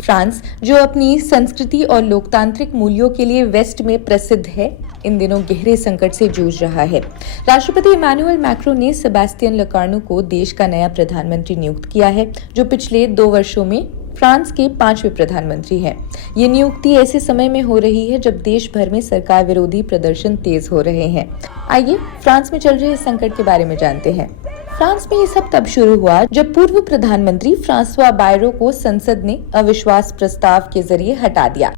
France, जो अपनी संस्कृति और लोकतांत्रिक मूल्यों के लिए वेस्ट में प्रसिद्ध है, इन दिनों गहरे संकट से जूझ रहा है। राष्ट्रपति इमैनुअल मैक्रों ने सेबेस्टियन लेकर्नू को देश का नया प्रधानमंत्री नियुक्त किया है, जो पिछले 2 वर्षों में फ्रांस के 5वें प्रधानमंत्री हैं। ये नियुक्ति ऐसे समय में हो रही है जब देश भर में सरकार विरोधी प्रदर्शन तेज हो रहे हैं। आइए फ्रांस में चल रहे संकट के बारे में जानते हैं। फ्रांस में ये सब तब शुरू हुआ जब पूर्व प्रधानमंत्री फ्रांसवा बायरो को संसद ने अविश्वास प्रस्ताव के जरिए हटा दिया।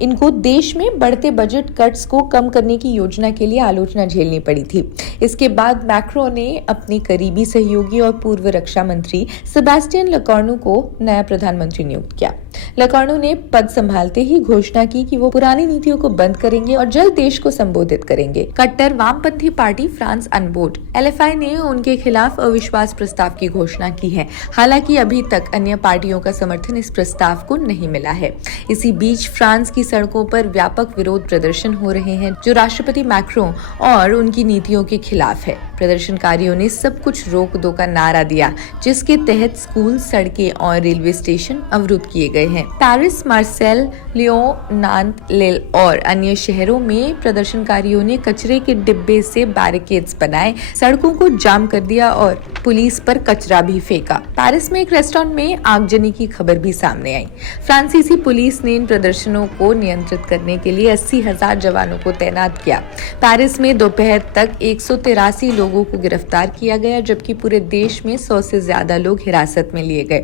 इनको देश में बढ़ते बजट कट्स को कम करने की योजना के लिए आलोचना झेलनी पड़ी थी। इसके बाद मैक्रों ने अपने करीबी सहयोगी और पूर्व रक्षा मंत्री सेबेस्टियन लेकर्नू को नया प्रधानमंत्री नियुक्त किया। लेकर्नू ने पद संभालते ही घोषणा की कि वो पुरानी नीतियों को बंद करेंगे और जल्द देश को संबोधित करेंगे। कट्टर वामपंथी पार्टी फ्रांस अनबोर्ड LFI ने उनके खिलाफ अविश्वास प्रस्ताव की घोषणा की है। हालांकि अभी तक अन्य पार्टियों का समर्थन इस प्रस्ताव को नहीं मिला है। इसी बीच फ्रांस की सड़कों पर व्यापक विरोध प्रदर्शन हो रहे हैं, जो राष्ट्रपति मैक्रों और उनकी नीतियों के खिलाफ है। प्रदर्शनकारियों ने सब कुछ रोक दो का नारा दिया, जिसके तहत स्कूल, सड़कें और रेलवे स्टेशन अवरुद्ध किए गए हैं। पेरिस, मार्सेल, लियोन, नांत, लिल और अन्य शहरों में प्रदर्शनकारियों ने कचरे के डिब्बे से बैरिकेड्स बनाए, सड़कों को जाम कर दिया और पुलिस पर कचरा भी फेंका। पेरिस में एक रेस्टोरेंट में आगजनी की खबर भी सामने आई। फ्रांसीसी पुलिस ने इन प्रदर्शनों को नियंत्रित करने के लिए 80,000 जवानों को तैनात किया। पेरिस में दोपहर तक 183 लोगों को गिरफ्तार किया गया, जबकि पूरे देश में 100 से ज्यादा लोग हिरासत में लिए गए।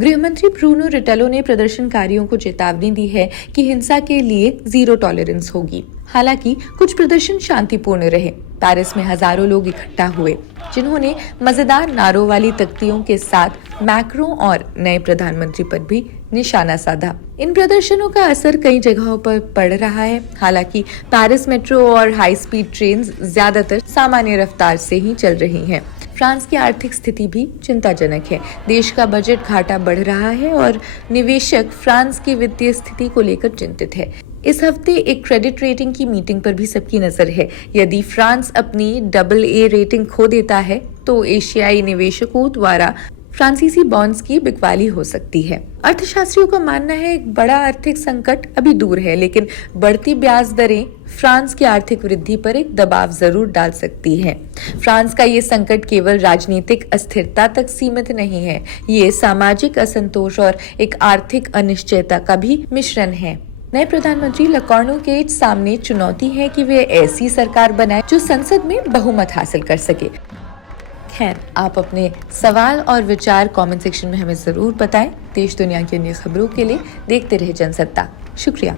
गृह मंत्री ब्रूनो रिटेलो ने प्रदर्शनकारियों को चेतावनी दी है कि हिंसा के लिए जीरो टॉलरेंस होगी। हालांकि कुछ प्रदर्शन शांतिपूर्ण रहे। पेरिस में हजारों लोग इकट्ठा हुए, जिन्होंने मजेदार नारों वाली तख्तियों के साथ मैक्रों और नए प्रधानमंत्री पर भी निशाना साधा। इन प्रदर्शनों का असर कई जगहों पर पड़ रहा है। हालांकि पेरिस मेट्रो और हाई स्पीड ट्रेन ज्यादातर सामान्य रफ्तार से ही चल रही हैं। फ्रांस की आर्थिक स्थिति भी चिंताजनक है। देश का बजट घाटा बढ़ रहा है और निवेशक फ्रांस की वित्तीय स्थिति को लेकर चिंतित है। इस हफ्ते एक क्रेडिट रेटिंग की मीटिंग पर भी सबकी नजर है। यदि फ्रांस अपनी AA रेटिंग खो देता है तो एशियाई निवेशकों द्वारा फ्रांसीसी बॉन्ड्स की बिकवाली हो सकती है। अर्थशास्त्रियों का मानना है एक बड़ा आर्थिक संकट अभी दूर है, लेकिन बढ़ती ब्याज दरें फ्रांस की आर्थिक वृद्धि पर एक दबाव जरूर डाल सकती है। फ्रांस का ये संकट केवल राजनीतिक अस्थिरता तक सीमित नहीं है, ये सामाजिक असंतोष और एक आर्थिक अनिश्चयता का भी मिश्रण है। नए प्रधानमंत्री लेकर्नू के सामने चुनौती है कि वे ऐसी सरकार बनाए जो संसद में बहुमत हासिल कर सके। खैर, आप अपने सवाल और विचार कमेंट सेक्शन में हमें जरूर बताएं। देश दुनिया की अन्य खबरों के लिए देखते रहे जनसत्ता। शुक्रिया।